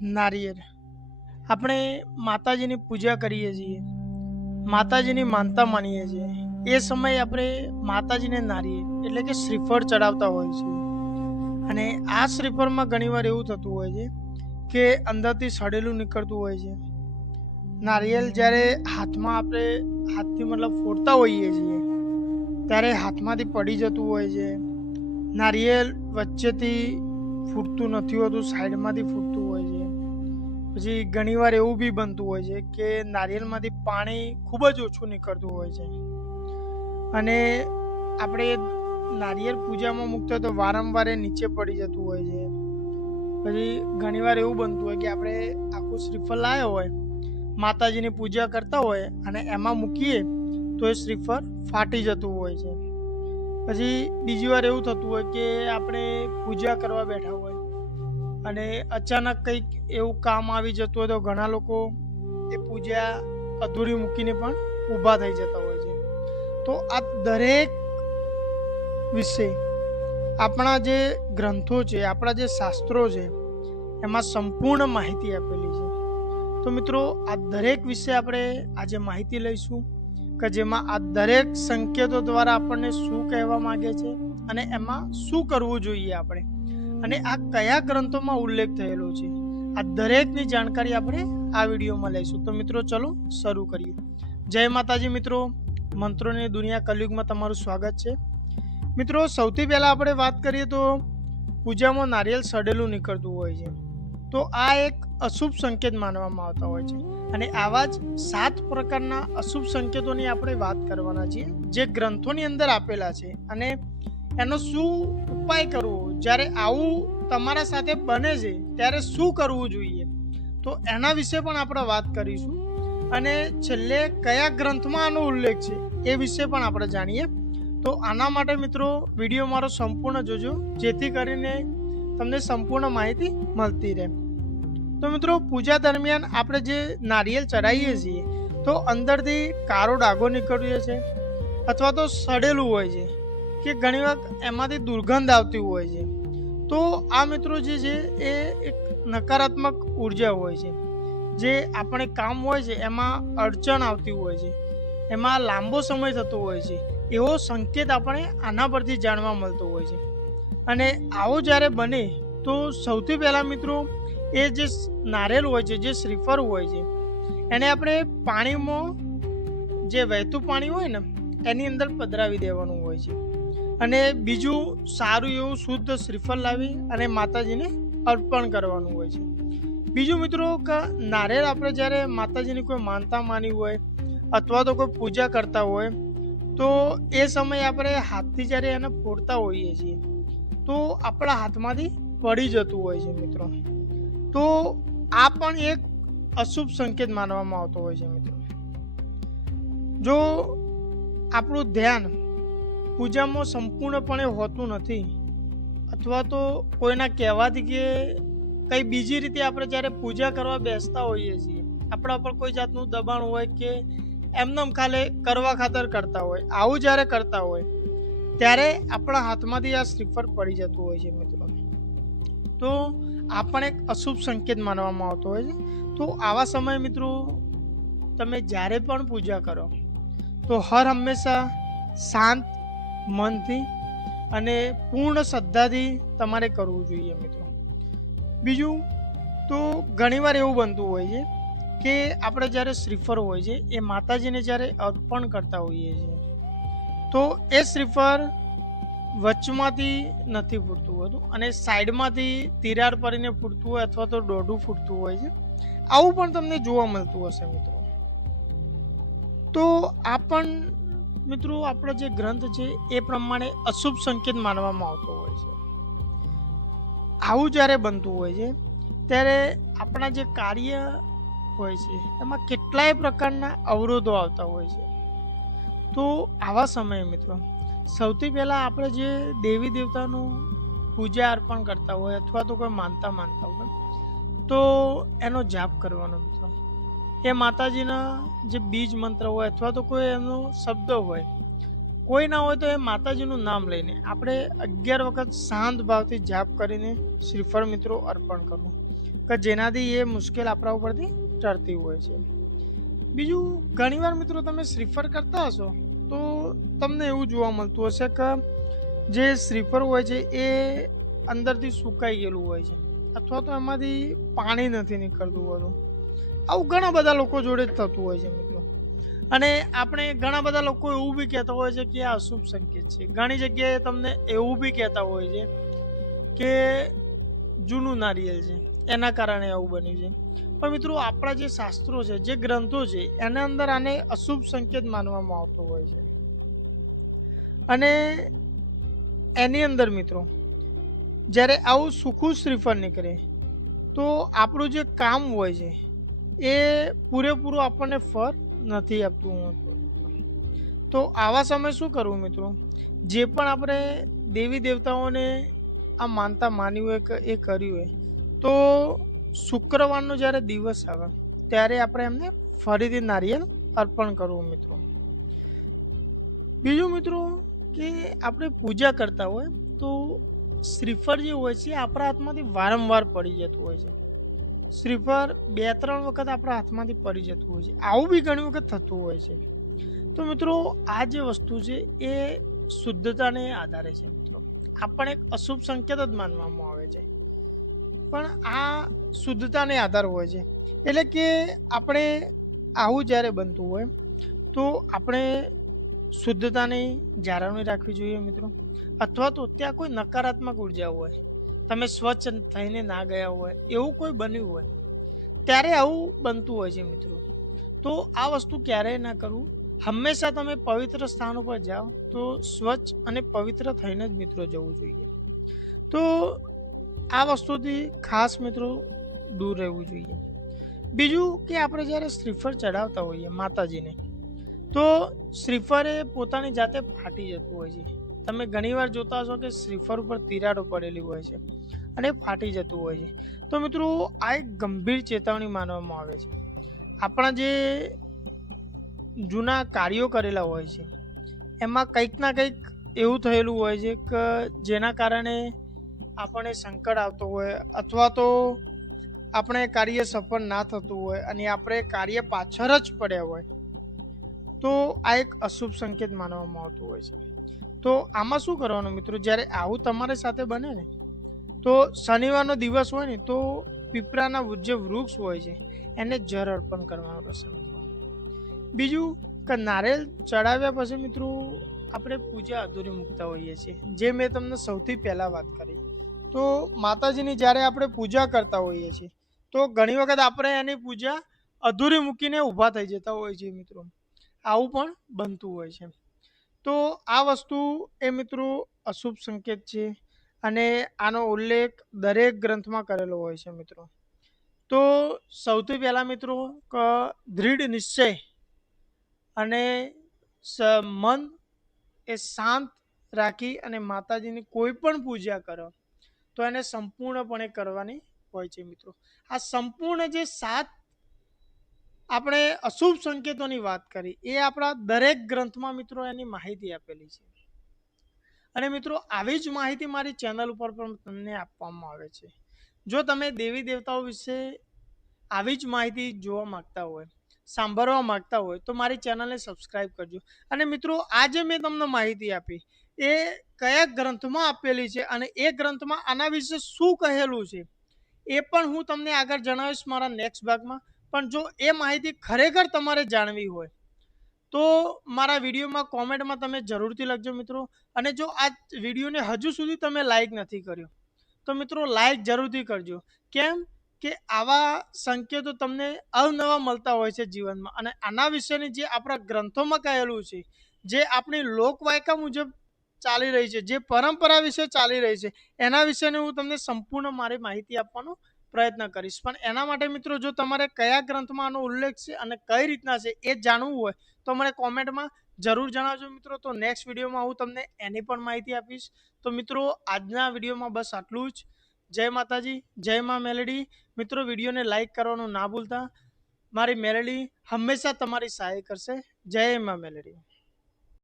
નારિયેળ આપણે માતાજીની પૂજા કરીએ છીએ, માતાજીની માનતા માનીએ છીએ। એ સમયે આપણે માતાજીને નારિયેળ એટલે કે શ્રીફળ ચડાવતા હોય છે। અને આ શ્રીફળમાં ઘણીવાર એવું થતું હોય છે કે અંદરથી સડેલું નીકળતું હોય છે। નારિયેળ જ્યારે હાથથી મતલબ ફોડતા હોઈએ છીએ ત્યારે હાથમાંથી પડી જતું હોય છે। નારિયેળ વચ્ચેથી ફૂટતું નથી હોતું, સાઈડમાંથી ફૂટતું હોય છે। પછી ઘણીવાર એવું બી બનતું હોય છે કે નારિયેળમાંથી પાણી ખૂબ જ ઓછું નીકળતું હોય છે। અને આપણે નારિયેળ પૂજામાં મૂકતા તો વારંવાર એ નીચે પડી જતું હોય છે। પછી ઘણીવાર એવું બનતું હોય કે આપણે આખું શ્રીફળ લાવ્યો હોય, માતાજીની પૂજા કરતા હોય અને એમાં મૂકીએ તો એ શ્રીફળ ફાટી જતું હોય છે। પછી બીજી વાર એવું થતું હોય કે આપણે પૂજા કરવા બેઠા હોય અને અચાનક કંઈક એવું કામ આવી જતું હોય તો ઘણા લોકો એ પૂજા અધૂરી મૂકીને પણ ઊભા થઈ જતા હોય છે। તો આ દરેક વિશે આપણા જે ગ્રંથો છે, આપણા જે શાસ્ત્રો છે, એમાં સંપૂર્ણ માહિતી આપેલી છે। તો મિત્રો, આ દરેક વિશે આપણે આજે માહિતી લઈશું કે જેમાં આ દરેક સંકેતો દ્વારા આપણને શું કહેવા માંગે છે અને એમાં શું કરવું જોઈએ આપણે, અને આ કયા ગ્રંથોમાં ઉલ્લેખ થયેલો છે, આ દરેકની જાણકારી આપણે આ વિડીયોમાં લઈશું। તો મિત્રો, ચલો શરૂ કરીએ। જય માતાજી મિત્રો, મંત્રોની દુનિયા કલયુગમાં તમારું સ્વાગત છે। મિત્રો, સૌથી પહેલાં આપણે વાત કરીએ તો પૂજામાં નારિયેળ સડેલું નીકળતું હોય છે, તો આ એક અશુભ સંકેત માનવામાં આવતા હોય છે। અને આવા જ 7 પ્રકારના અશુભ સંકેતોની આપણે વાત કરવાના છીએ જે ગ્રંથોની અંદર આપેલા છે, અને એનો શું ઉપાય કરવો, જ્યારે આવું તમારા સાથે બને છે ત્યારે શું કરવું જોઈએ, તો એના વિશે પણ આપણે વાત કરીશું। અને છેલ્લે કયા ગ્રંથમાં આનો ઉલ્લેખ છે એ વિશે પણ આપણે જાણીએ। તો આના માટે મિત્રો વિડીયો મારો સંપૂર્ણ જોજો, જેથી કરીને તમને સંપૂર્ણ માહિતી મળતી રહે। તો મિત્રો, પૂજા દરમિયાન આપણે જે નારિયેળ ચડાવીએ છીએ તો અંદરથી કાળો ડાઘો નીકળ્યો છે અથવા તો સડેલું હોય છે કે ઘણી વખત એમાંથી દુર્ગંધ આવતી હોય છે। તો આ મિત્રો જે છે એ એક નકારાત્મક ઉર્જા હોય છે, જે આપણે કામ હોય છે એમાં અડચણ આવતી હોય છે, એમાં લાંબો સમય થતો હોય છે, એવો સંકેત આપણે આના પરથી જાણવા મળતો હોય છે। અને આવો જ્યારે બને તો સૌથી પહેલાં મિત્રો એ જે નારિયેળ હોય છે, જે શ્રીફળ હોય છે, એને આપણે પાણીમાં, જે વહેતું પાણી હોય ને એની અંદર પધરાવી દેવાનું હોય છે। અને બીજું સારું એવું શુદ્ધ શ્રીફળ લાવી અને માતાજીને અર્પણ કરવાનું હોય છે। બીજું મિત્રો કે નારિયેળ આપણે જ્યારે માતાજીની કોઈ માનતા માની હોય અથવા તો કોઈ પૂજા કરતા હોય તો એ સમયે આપણે હાથથી જ્યારે એને ફોડતા હોઈએ છીએ તો આપણા હાથમાંથી પડી જતું હોય છે મિત્રો। તો આ પણ એક અશુભ સંકેત માનવામાં આવતો હોય છે મિત્રો। જો આપણું ધ્યાન પૂજામાં સંપૂર્ણપણે હોતું નથી અથવા તો કોઈના કહેવાથી કે કંઈ બીજી રીતે આપણે જ્યારે પૂજા કરવા બેસતા હોઈએ છીએ, આપણા પર કોઈ જાતનું દબાણ હોય કે એમનેમ ખાલી કરવા ખાતર કરતા હોય, આવું જ્યારે કરતા હોય ત્યારે આપણા હાથમાંથી આ શ્રીફળ પડી જતું હોય છે મિત્રો। તો આ પણ એક અશુભ સંકેત માનવામાં આવતો હોય છે। તો આવા સમયે મિત્રો તમે જ્યારે પણ પૂજા કરો તો હર હંમેશા શાંત મનથી અને પૂર્ણ શ્રદ્ધાથી તમારે કરવું જોઈએ મિત્રો। બીજું તો ઘણીવાર એવું બનતું હોય છે કે આપણે જ્યારે શ્રીફળ હોય છે એ માતાજીને જ્યારે અર્પણ કરતા હોઈએ છીએ તો એ શ્રીફળ વચમાંથી નથી ફૂટતું હોતું અને સાઈડમાંથી તિરાડ પડીને ફૂટતું હોય અથવા તો દોઢું ફૂટતું હોય છે। આવું પણ તમને જોવા મળતું હશે મિત્રો। તો આ પણ મિત્રો આપણો જે ગ્રંથ છે એ પ્રમાણે અશુભ સંકેત માનવામાં આવતો હોય છે। આવું જ્યારે બનતું હોય છે ત્યારે આપણા જે કાર્ય હોય છે એમાં કેટલાય પ્રકારના અવરોધો આવતા હોય છે। તો આવા સમયે મિત્રો સૌથી પહેલાં આપણે જે દેવી દેવતાનું પૂજા અર્પણ કરતા હોય અથવા તો કોઈ માનતા હોય તો એનો જાપ કરવાનો મિત્રો। એ માતાજીના જે બીજ મંત્ર હોય અથવા તો કોઈ એનો શબ્દ હોય, કોઈ ના હોય તો એ માતાજીનું નામ લઈને આપણે 11 વખત શાંત ભાવથી જાપ કરીને શ્રીફળ મિત્રો અર્પણ કરવું। કે જેનાથી એ મુશ્કેલ આપણા ઉપરથી ટળતી હોય છે. બીજું, ઘણીવાર મિત્રો તમે શ્રીફળ કરતા હશો તો તમને એવું જોવા મળતું હશે કે જે શ્રીફળ હોય છે એ અંદરથી સુકાઈ ગયેલું હોય છે, અથવા તો એમાંથી પાણી નથી નીકળતું હોતું. આવું ઘણા બધા લોકો જોડે જ થતું હોય છે મિત્રો. અને આપણે ઘણા બધા લોકો એવું બી કહેતા હોય છે કે આ અશુભ સંકેત છે. ઘણી જગ્યાએ તમને એવું બી કહેતા હોય છે કે જૂનું નારિયેળ છે એના કારણે આવું બન્યું છે. પણ મિત્રો, આપણા જે શાસ્ત્રો છે, જે ગ્રંથો છે, એના અંદર આને અશુભ સંકેત માનવામાં આવતો હોય છે. અને એની અંદર મિત્રો જ્યારે આવું સૂકું શ્રીફળ નીકળે તો આપણું જે કામ હોય છે એ પૂરેપૂરું આપણને ફળ નથી આપતું હોતું. તો આવા સમયે શું કરવું મિત્રો? જે પણ આપણે દેવી દેવતાઓને આ માનતા માની હોય કે એ કર્યું હોય તો શુક્રવારનો જ્યારે દિવસ આવે ત્યારે આપણે એમને ફરીથી નારિયેળ અર્પણ કરવું મિત્રો. બીજું મિત્રો, કે આપણે પૂજા કરતા હોય તો શ્રીફળ જે હોય છે આપણા હાથમાંથી વારંવાર પડી જતું હોય છે. શ્રીફળ 2-3 વખત આપણા હાથમાંથી પડી જતું હોય છે. આવું બી ઘણી વખત થતું હોય છે. તો મિત્રો, આ જે વસ્તુ છે એ શુદ્ધતાને આધારે છે મિત્રો. આ પણ એક અશુભ સંકેત જ માનવામાં આવે છે, પણ આ શુદ્ધતાને આધાર હોય છે. એટલે કે આપણે આવું જ્યારે બનતું હોય તો આપણે શુદ્ધતાની જાળવણી રાખવી જોઈએ મિત્રો. અથવા તો ત્યાં કોઈ નકારાત્મક ઉર્જા હોય, તમે સ્વચ્છ થઈને ના ગયા હોય, એવું કોઈ બન્યું હોય ત્યારે આવું બનતું હોય છે મિત્રો. તો આ વસ્તુ ક્યારેય ના કરવું. હંમેશા તમે પવિત્ર સ્થાન ઉપર જાઓ તો સ્વચ્છ અને પવિત્ર થઈને જ મિત્રો જવું જોઈએ. તો આ વસ્તુથી ખાસ મિત્રો દૂર રહેવું જોઈએ. બીજું, કે આપણે જ્યારે શ્રીફળ ચડાવતા હોઈએ માતાજીને તો શ્રીફળ એ પોતાની જાતે ફાટી જતું હોય છે. તમે ઘણીવાર જોતા હશો કે શ્રીફળ ઉપર તિરાડો પડેલી હોય છે અને ફાટી જતું હોય છે. તો મિત્રો, આ એક ગંભીર ચેતવણી માનવામાં આવે છે. આપણા જે જૂના કાર્યો કરેલા હોય છે એમાં કંઈક ના કંઈક એવું થયેલું હોય છે કે જેના કારણે આપણને સંકટ આવતો હોય, અથવા તો આપણે કાર્ય સફળ ના થતું હોય અને આપણે કાર્ય પાછળ જ પડ્યા હોય તો આ એક અશુભ સંકેત માનવામાં આવતું હોય છે. તો આમાં શું કરવાનું મિત્રો? જ્યારે આવું તમારી સાથે બને ને તો શનિવારનો દિવસ હોય ને તો પીપળાના જે વૃક્ષ હોય છે એને જળ અર્પણ કરવાનું રહેશે મિત્રો. બીજું, કે નારિયેળ ચડાવ્યા પછી મિત્રો આપણે પૂજા અધૂરી મૂકતા હોઈએ છીએ. જે મેં તમને સૌથી પહેલાં વાત કરી, તો માતાજીની જ્યારે આપણે પૂજા કરતા હોઈએ છીએ તો ઘણી વખત આપણે એની પૂજા અધૂરી મૂકીને ઊભા થઈ જતા હોઈએ છીએ મિત્રો. આવું પણ બનતું હોય છે. તો આ વસ્તુ એ મિત્રો અશુભ સંકેત છે અને આનો ઉલ્લેખ દરેક ગ્રંથમાં કરેલો હોય છે મિત્રો. તો સૌથી પહેલાં મિત્રો દૃઢ નિશ્ચય અને મન એ શાંત રાખી અને માતાજીની કોઈ પણ પૂજા કરો તો એને સંપૂર્ણપણે કરવાની હોય છે મિત્રો. આ સંપૂર્ણ જે 7 આપણે અશુભ સંકેતોની વાત કરી એ આપણા દરેક ગ્રંથમાં મિત્રો એની માહિતી આપેલી છે. અને મિત્રો, આવી જ માહિતી મારી ચેનલ ઉપર પણ તમને આપવામાં આવે છે. જો તમે દેવી દેવતાઓ વિશે આવી જ માહિતી જોવા માંગતા હોય, સાંભળવા માંગતા હોય તો મારી ચેનલને સબસ્ક્રાઇબ કરજો. અને મિત્રો, આજે મેં તમને માહિતી આપી એ કયા ગ્રંથમાં આપેલી છે અને એ ગ્રંથમાં આના વિશે શું કહેલું છે એ પણ હું તમને આગળ જણાવીશ મારા નેક્સ્ટ ભાગમાં. પણ જો એ માહિતી ખરેખર તમારે જાણવી હોય તો મારા વિડીયોમાં કોમેન્ટમાં તમે જરૂરથી લખજો મિત્રો. અને જો આ વિડીયોને હજુ સુધી તમે લાઈક નથી કર્યો તો મિત્રો લાઈક જરૂરથી કરજો. કેમ કે આવા સંકેતો તમને અવનવા મળતા હોય છે જીવનમાં. અને આના વિશેની જે આપણા ગ્રંથોમાં કહેલું છે, જે આપણી લોકવાયકા મુજબ ચાલી રહી છે, જે પરંપરા વિશે ચાલી રહી છે, એના વિશેની હું તમને સંપૂર્ણ મારી માહિતી આપવાનો પ્રયત્ન કરીશ. પણ એના માટે મિત્રો જો તમારે કયા ગ્રંથમાં આનો ઉલ્લેખ છે અને કઈ રીતના છે એ જાણવું હોય તો મને કોમેન્ટમાં જરૂર જણાવજો મિત્રો. તો નેક્સ્ટ વિડીયોમાં હું તમને એની પણ માહિતી આપીશ. તો મિત્રો, આજના વિડીયોમાં બસ આટલું જ. જય માતાજી, જય મા મેલડી. મિત્રો, વિડીયોને લાઈક કરવાનું ના ભૂલતા. મારી મેલડી હંમેશા તમારી સહાય કરશે. જય મા મેલડી.